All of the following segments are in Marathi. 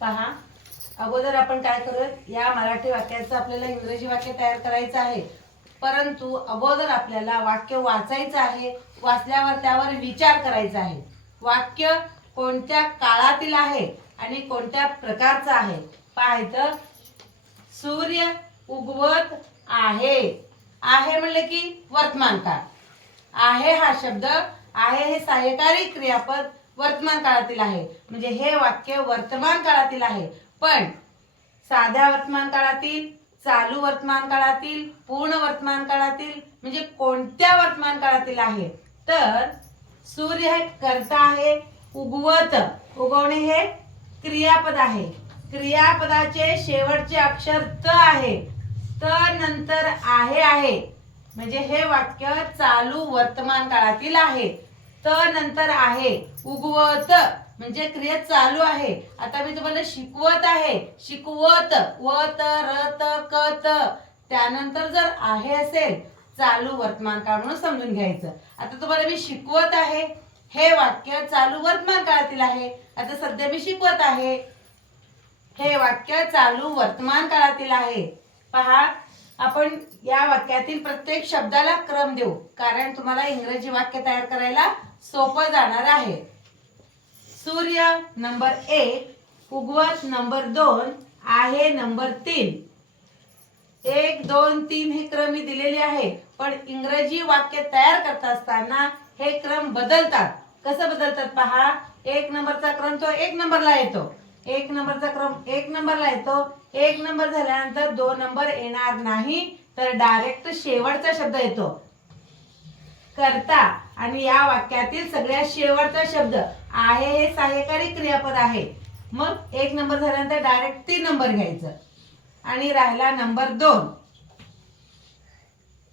पहा. अगोदर आपण काय करूयात? या मराठी वाक्याचं आपल्याला इंग्रजी वाक्य तयार करायचं आहे. परंतु अगोदर आपल्याला वाक्य वाचायचं आहे. वाचल्यावर त्यावर विचार करायचा आहे. वाक्य कोणत्या काळातील आहे आणि कोणत्या प्रकारचं आहे? पाहायचं सूर्य उगवत आहे. आहे म्हणलं की वर्तमान काळ आहे हा शब्द. आहे हे सहाय्यकारी क्रियापद. वर्तमान काळातील आहे. म्हणजे हे वाक्य वर्तमान काळातील आहे. पण साध्या वर्तमान काळातील चालू वर्तमान काळातील पूर्ण वर्तमान काळातील म्हणजे कोणत्या वर्तमान काळातील आहे? तर सूर्य हे कर्ता आहे उगवत. उगवणे हे क्रियापद आहे. क्रियापदाचे शेवटचे अक्षर त आहे. त नंतर आहे आहे. म्हणजे हे वाक्य चालू वर्तमान काळातील आहे. त नंतर आहे. उगवत म्हणजे क्रिया चालू आहे. आता मी तुम्हाला शिकवत आहे. शिकवत व त र क त त्यानंतर जर आहे असेल चालू वर्तमान काळ म्हणून समजून घ्यायचं. आता तुम्हाला मी शिकवत आहे. हे वाक्य चालू वर्तमान काळातील आहे. आता सध्या मी शिकवत आहे. हे वाक्य चालू वर्तमान काळातील आहे. पहा आपण या वाक्यातील प्रत्येक शब्दाला क्रम देऊ. कारण तुम्हाला इंग्रजी वाक्य तयार करायला सोपं जाणार आहे. सूर्य नंबर एक उगवत नंबर दोन आहे नंबर तीन. एक दोन तीन हे क्रम मी दिलेले आहे. पण इंग्रजी वाक्य तयार करत असताना हे क्रम बदलतात. कसं बदलतात पहा? एक नंबरचा क्रम तो एक नंबरला येतो. एक नंबरचा क्रम एक नंबरला येतो. एक नंबर झाल्यानंतर दोन नंबर येणार नाही. तर डायरेक्ट शेवटचा शब्द येतो. करता. आणि या वाक्यातील सगळ्यात शेवटचा शब्द आहे हे सहाय्यकारी क्रियापद आहे. मग एक नंबर झाल्यानंतर डायरेक्ट तीन नंबर घ्यायचं. आणि राहिला नंबर दोन.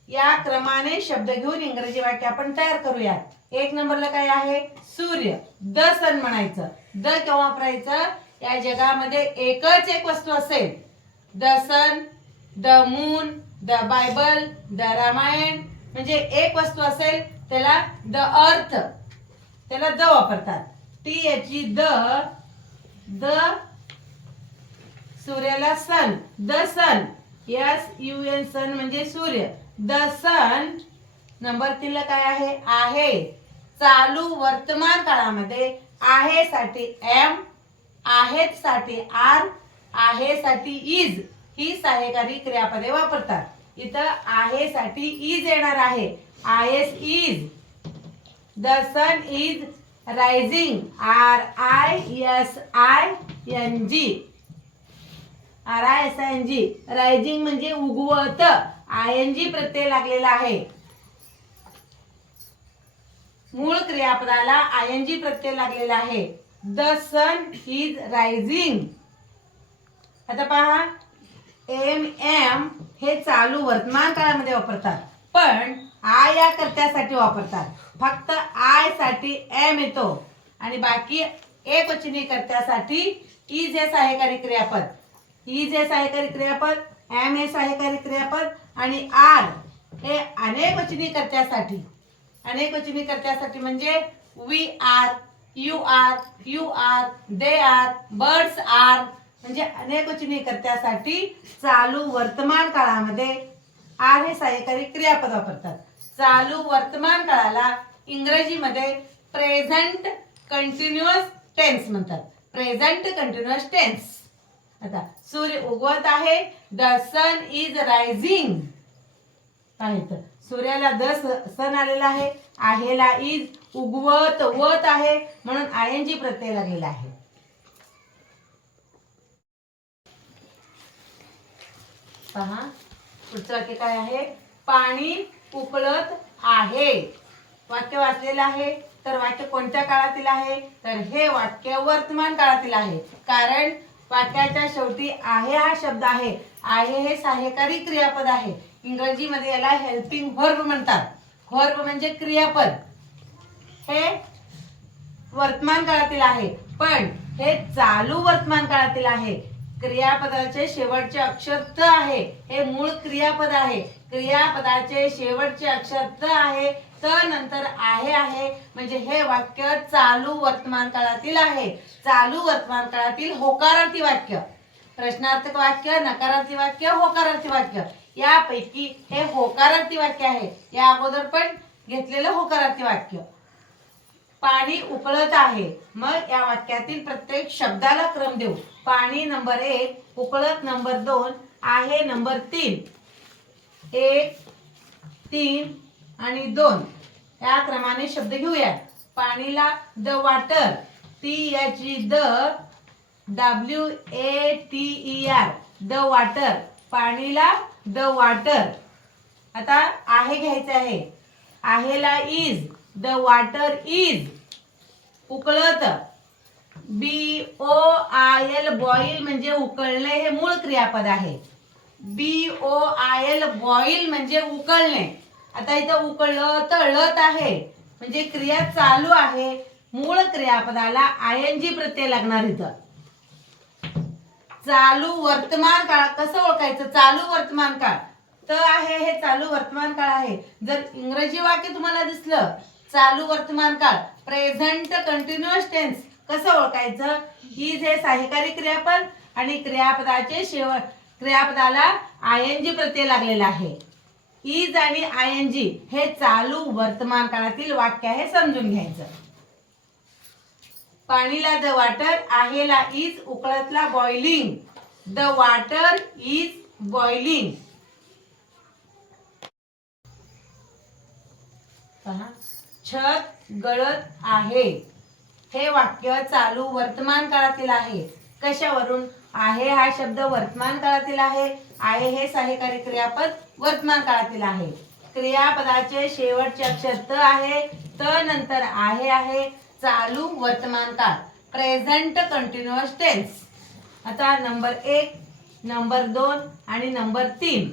या क्रमाने शब्द घेऊन इंग्रजी वाक्य आपण तयार करूयात. एक नंबरला काय आहे? सूर्य. द सन म्हणायचं. द केव्हा वापरायचं? या जगामध्ये एकच एक वस्तू असेल. The sun the moon the Bible the Ramayana म्हणजे एक वस्तू असेल त्याला द अर्थ त्याला द वापरतात. ती याची द द सूर्याला sun the sun S U N sun म्हणजे सूर्य. द सन नंबर तीनला काय आहे? आहे. चालू वर्तमान काळामध्ये आहे साठी एम आहेत साठी आर आहे साठी इज ही सहाय्यकारी क्रियापदे वापरतात. इथं आहे साठी इज येणार आहे. I S is the sun is rising R I S I N G R I S I N G rising म्हणजे उगवत. आय एन जी प्रत्यय लागलेला आहे. मूळ क्रियापदाला आय एन जी प्रत्यय लागलेला आहे. द सन इज रायझिंग आता पहा. एम एम हे चालू वर्तमान काळामध्ये वापरतात. पण आय या कर्त्यासाठी वापरतात. फक्त आयसाठी एम येतो. आणि बाकी एक वचनी कर्त्यासाठी इज हे सहाय्यकारी क्रियापद. इज हे सहाय्यकारी क्रियापद एम हे सहाय्यकारी क्रियापद आणि आर हे अनेक वचनी कर्त्यासाठी. अनेक वचनी कर्त्यासाठी म्हणजे we are you are you are they are birds are म्हणजे अनेक कर्त्यासाठी चालू वर्तमान काळामध्ये आर हे सहाय्यकारी क्रियापद वापरतात. चालू वर्तमान काळाला इंग्रजीमध्ये प्रेझेंट कंटिन्युअस टेन्स म्हणतात. प्रेझेंट कंटिन्युअस टेन्स आता सूर्य उगवत आहे द सन इज रायझिंग पाहायचं सूर्याला द सण आलेला आहे आहेला इज उगवत वत आहे म्हणून आय एन जी प्रत्यय लागलेला आहे. पहा पुढचं वाक्य काय आहे? पाणी उकळत आहे. वाक्य वाचलेलं आहे. तर वाक्य कोणत्या काळातील आहे? तर हे वाक्य वर्तमान काळातील आहे. कारण वाक्याच्या शेवटी आहे हा शब्द आहे. आहे हे सहाय्यकारी क्रियापद आहे. इंग्रजीमध्ये याला हेल्पिंग व्हर्ब म्हणतात. व्हर्ब म्हणजे क्रियापद. हे वर्तमान काळातील आहे. पण हे चालू वर्तमान काळातील आहे. क्रियापदाचे शेवटचे अक्षर त आहे. हे मूळ क्रियापद आहे. क्रियापदाचे शेवटचे अक्षर त आहे. त नंतर आहे आहे. म्हणजे हे वाक्य चालू वर्तमान काळातील आहे. चालू वर्तमान काळातील होकारार्थी वाक्य. प्रश्नार्थक वाक्य नकारार्थी वाक्य होकारार्थी वाक्य. यापैकी हे होकारार्थी वाक्य आहे. या अगोदर पण घेतलेलं होकारार्थी वाक्य. पाणी उकळत आहे. मग या वाक्यातील प्रत्येक शब्दाला क्रम देऊ. पाणी नंबर एक उकळत नंबर दोन आहे नंबर तीन. एक तीन आणि दोन. या क्रमाने शब्द घेऊया पाणीला the water. T H E the W A T E R. The water. पाणीला the water. आता आहे घ्यायचं आहे. आहेला is the water is उकळत. B O I L boil म्हणजे उकळणे हे मूळ क्रियापद आहे. B O I L boil म्हणजे उकळणे. आता इथं उकळलं तळत आहे. म्हणजे क्रिया चालू आहे. मूळ क्रियापदाला आय एन जी प्रत्यय लागणार इथं. चालू वर्तमान काळ कसं ओळखायचं? चालू वर्तमान काळ. त आहे हे चालू वर्तमान काळ आहे. जर इंग्रजी वाक्य तुम्हाला दिसलं चालू वर्तमान काळ प्रेझेंट कंटिन्युअस टेन्स कसं ओळखायचं? ही हे सहाय्यकारी क्रियापद आणि क्रियापदाचे शेवट क्रियापदाला आय एन जी प्रत्यय लागलेला आहे. इज आणि आय एन जी हे चालू वर्तमान काळातील वाक्य आहे समजून घ्यायचं. पाणीला द वॉटर आहेला is उकळतला boiling the water is boiling पहा. छत गळत आहे. हे वाक्य चालू वर्तमान काळातील आहे. कशावरून? आहे हा शब्द वर्तमान काळातील आहे. आहे हे सहाय्यकारी क्रियापद वर्तमान काळातील आहे. क्रियापदाचे शेवटचे अक्षर त आहे. त नंतर आहे आहे. चालू वर्तमान काळ. प्रेझेंट कंटिन्युअस टेन्स आता नंबर एक नंबर दोन आणि नंबर तीन.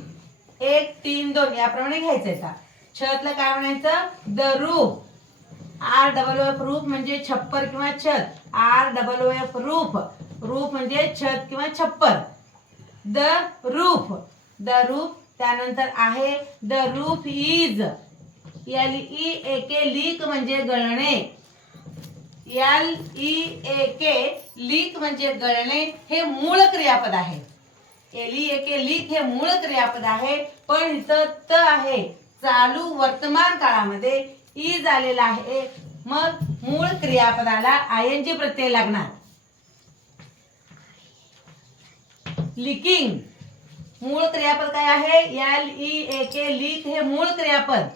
एक तीन दोन. याप्रमाणे घ्यायचंय का? छतला काय म्हणायचं? द रूप आर डबल ओ एफ रूप म्हणजे छप्पर किंवा छत. R double O F roof roof म्हणजे छत किंवा छप्पर. द रूफ द रूफ त्यानंतर आहे the roof is L E A K leak म्हणजे गळणे. L E A K leak म्हणजे गळणे हे मूळ क्रियापद आहे. L E A K leak हे मूळ क्रियापद आहे. पण इथं त आहे. चालू वर्तमान काळामध्ये ई झालेला आहे. मग मूळ क्रियापदाला आय एन जी प्रत्यय लागणार. लिकिंग. मूळ क्रियापद काय आहे? L E A K leak हे मूळ क्रियापद.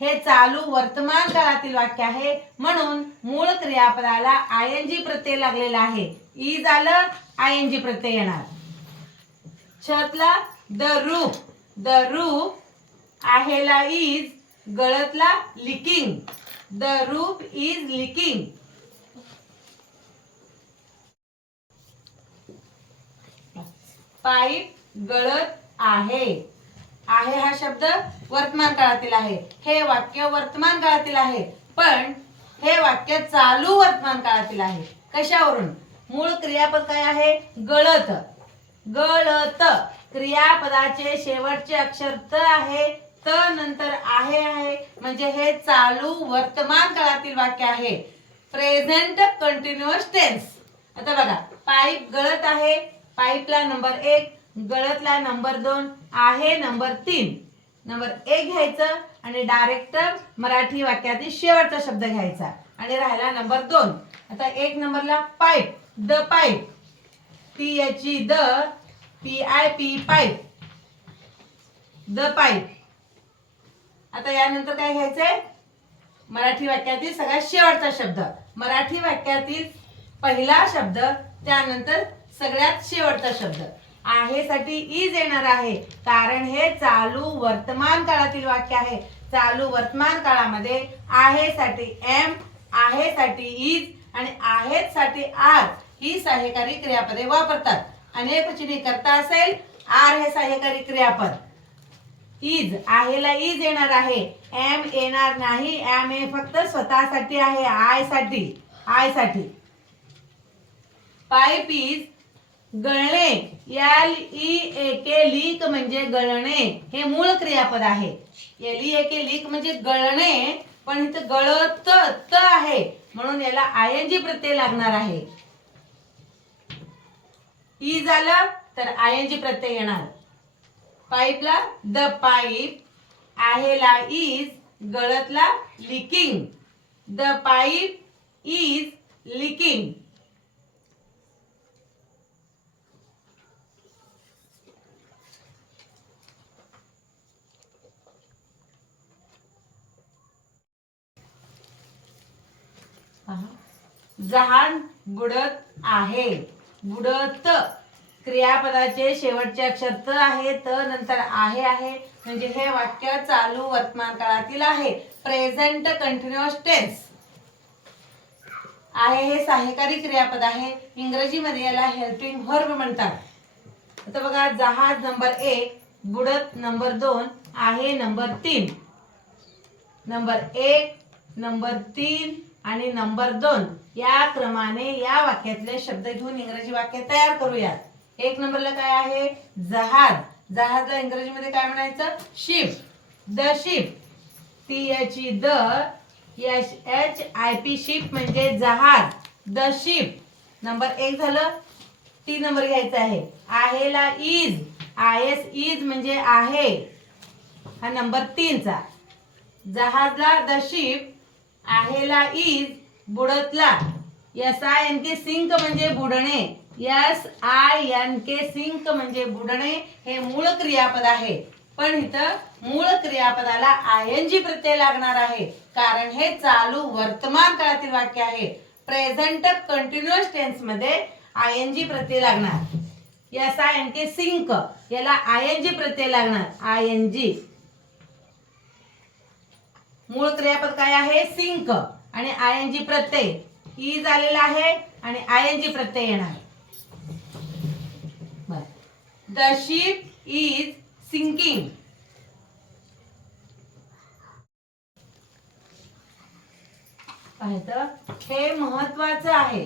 हे चालू वर्तमान काळातील वाक्य आहे. म्हणून मूळ क्रियापदाला आय एन जी प्रत्यय लागलेला आहे. ई झालं आय एन जी प्रत्यय येणार. छतला द रूप. द रूप आहेला is गळतला leaking the roof is leaking pipe गळत आहे. आहे हा शब्द वर्तमान काळातील आहे. हे वाक्य वर्तमान काळातील आहे. पण हे वाक्य चालू वर्तमान काळातील आहे. कशावरून? मूळ क्रियापद काय आहे? गळत. गळत. क्रियापदाचे शेवटचे अक्षर त आहे. त नंतर आहे आहे. म्हणजे हे चालू वर्तमान काळातील वाक्य आहे. प्रेझेंट कंटिन्युअस टेन्स आता बघा पाईप गळत आहे पाईपला नंबर एक गळतला नंबर दोन आहे नंबर तीन. नंबर एक घ्यायचं आणि डायरेक्ट मराठी वाक्यातील शेवटचा शब्द घ्यायचा आणि राहिला नंबर दोन. आता एक नंबरला pipe the pipe T H E the P I P pipe the pipe आता यानंतर काय घ्यायचंय? मराठी वाक्यातील सगळ्यात शेवटचा शब्द. मराठी वाक्यातील पहिला शब्द त्यानंतर सगळ्यात शेवटचा शब्द. आहे साठी इज येणार आहे. कारण हे चालू वर्तमान काळातील वाक्य आहे. चालू वर्तमान काळामध्ये आहे साठी एम आहे साठी इज आणि आहेत साठी आर ही सहाय्यकारी क्रियापदे वापरतात. अनेक चिनी करता असेल आर हे सहाय्यकारी क्रियापद. इज आहेला इज येणार आहे. एम येणार नाही. एम हे फक्त स्वतःसाठी आहे आयसाठी. आयसाठी. Pipe is गळणे L E A K leak म्हणजे गळणे हे मूळ क्रियापद आहे. L E A K leak म्हणजे गळणे पण इथं गळत त आहे. म्हणून याला आय एन जी प्रत्यय लागणार आहे. ई झालं तर आय एन जी प्रत्यय येणार. पाईपला द पाईप आहेला is गळतला leaking the pipe is leaking जहान बुडत आहे. बुडत. क्रियापदाचे शेवटचे अक्षर त आहे त नंतर आहे आहे. म्हणजे हे वाक्य चालू वर्तमान काळातील आहे. प्रेझेंट कंटिन्युअस टेन्स आहे हे सहाय्यकारी क्रियापद आहे. इंग्रजीमध्ये याला हेल्पिंग व्हर्ब म्हणतात. आता बघा जहाज नंबर एक बुडत नंबर दोन आहे नंबर तीन. नंबर एक नंबर तीन आणि नंबर दोन. या क्रमाने या वाक्यातले शब्द घेऊन इंग्रजी वाक्य तयार करूयात. एक नंबरला काय आहे? जहाज. जहाजला इंग्रजीमध्ये काय म्हणायचं? Ship. The ship. T H E the H H I P ship म्हणजे जहाज. The ship. नंबर एक झालं. तीन नंबर घ्यायचा आहे. आहेला इज आय एस इज म्हणजे आहे. हा नंबर तीनचा. जहाजला द शिप आहेला is बुडतला. S I N K sink म्हणजे बुडणे. S I N K sink म्हणजे बुडणे हे मूळ क्रियापद आहे. पण इथं मूळ क्रियापदाला आय एन जी प्रत्यय लागणार आहे. कारण हे चालू वर्तमान काळातील वाक्य आहे. प्रेझेंट कंटिन्युअस टेन्समध्ये आय एन जी प्रत्यय लागणार. S I N K sink याला आय एन जी प्रत्यय लागणार. आय एन जी मूळ क्रियापद काय आहे? सिंक आणि I N G Pratyaya. E झालेला आहे आणि आय एन जी प्रत्यय येणार. द शिप इज सिंकिंग हे महत्वाचं आहे.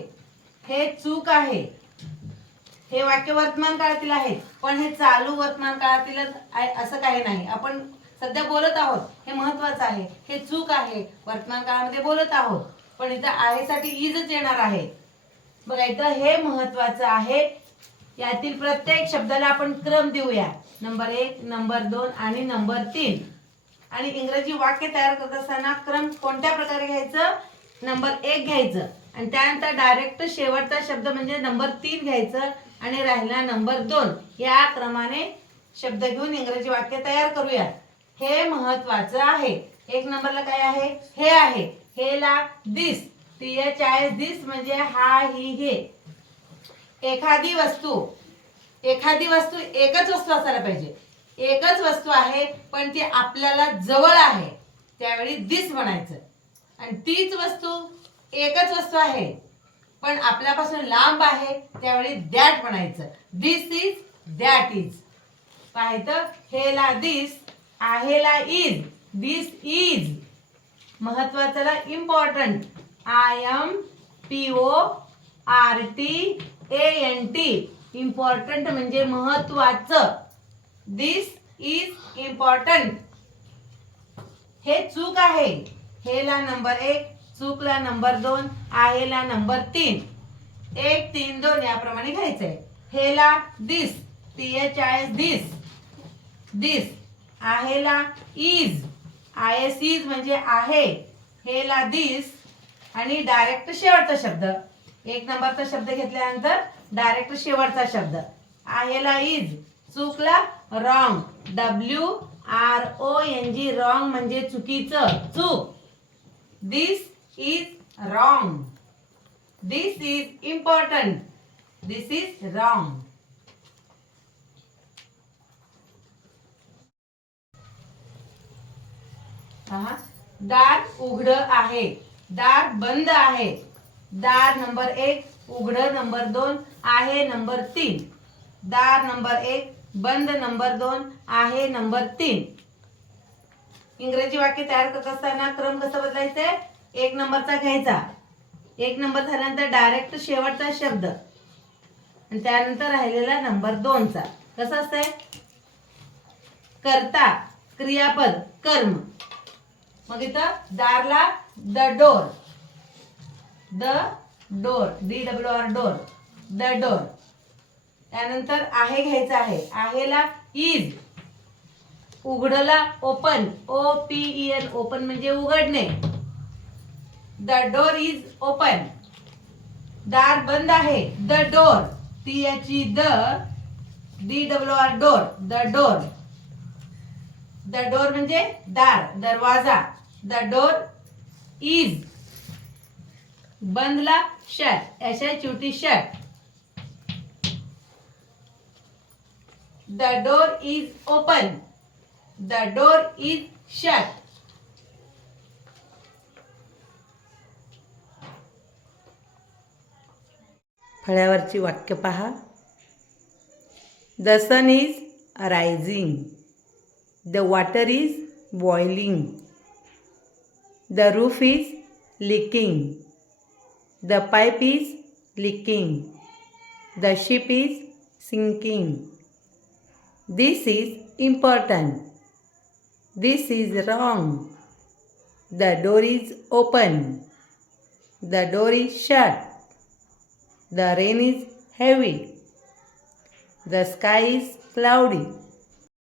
हे चूक आहे. हे वाक्य वर्तमान काळातील आहे पण हे चालू वर्तमान काळातीलच आहे असं काही नाही. आपण सध्या बोलत आहोत हे महत्वाचं आहे. हे चूक आहे वर्तमान काळामध्ये बोलत आहोत. पण इथं आहेसाठी इजच येणार आहे. बघा इथं हे महत्वाचं आहे यातील प्रत्येक शब्दाला आपण क्रम देऊया. नंबर एक नंबर दोन आणि नंबर तीन. आणि इंग्रजी वाक्य तयार करत असताना क्रम कोणत्या प्रकारे घ्यायचं? नंबर एक घ्यायचं. आणि त्यानंतर डायरेक्ट शेवटचा शब्द म्हणजे नंबर तीन घ्यायचं आणि राहिला नंबर दोन. या क्रमाने शब्द घेऊन इंग्रजी वाक्य तयार करूया. हे महत्वाचं आहे. एक नंबरला काय आहे? हे आहे. हे ला this T H I this म्हणजे हा ही हे. एखादी वस्तू एखादी वस्तू एकच वस्तू असायला पाहिजे. एकच वस्तू आहे पण ती आपल्याला जवळ आहे. त्यावेळी दिस म्हणायचं. आणि तीच वस्तू एकच वस्तू आहे पण आपल्यापासून लांब आहे त्यावेळी दॅट म्हणायचं. दिस इज दॅट इज पाहायचं हेला दिस आहेला इज दिस इज महत्वाचं important I M P O R T A N T important म्हणजे महत्वाचं दिस इज इम्पॉर्टंट हे चूक आहे. हेला नंबर एक चूकला नंबर दोन आहेला नंबर तीन. एक तीन दोन याप्रमाणे घ्यायचंय. हेला this T H I S this this आहेला is I S is म्हणजे आहे. हेला दिस आणि डायरेक्ट शेवटचा शब्द. एक नंबरचा शब्द घेतल्यानंतर डायरेक्ट शेवटचा शब्द. आहेला इज चुकला wrong W R O N G wrong म्हणजे चुकीचं. चूक. This is wrong this is important this is wrong दार उघड आहे. दार बंद आहे. दार नंबर एक उघड नंबर दोन आहे नंबर तीन. दार नंबर एक बंद नंबर दोन आहे नंबर तीन. इंग्रजी वाक्य तयार करत असताना क्रम कसा बदलायचा? एक नंबरचा घ्यायचा. एक नंबर झाल्यानंतर डायरेक्ट शेवटचा शब्द. आणि त्यानंतर राहिलेला नंबर दोनचा. कसं असतंय? करता क्रियापद कर्म. मग इथं दारला the door the door D W R door the door त्यानंतर आहे घ्यायचं आहे. आहेला इज उघडला open O P E N open म्हणजे उघडणे. द डोर इज ओपन दार बंद आहे. The door T H E the D W R door the door the door म्हणजे दार. दरवाजा. द डोर इज बंदला शर्ट अशा छोटी shut. The door is open the door is shut फळ्यावरची वाक्य पहा. The sun is arising the water is boiling the roof is leaking The pipe is leaking. The ship is sinking. This is important. This is wrong. The door is open. The door is shut. The rain is heavy. The sky is cloudy.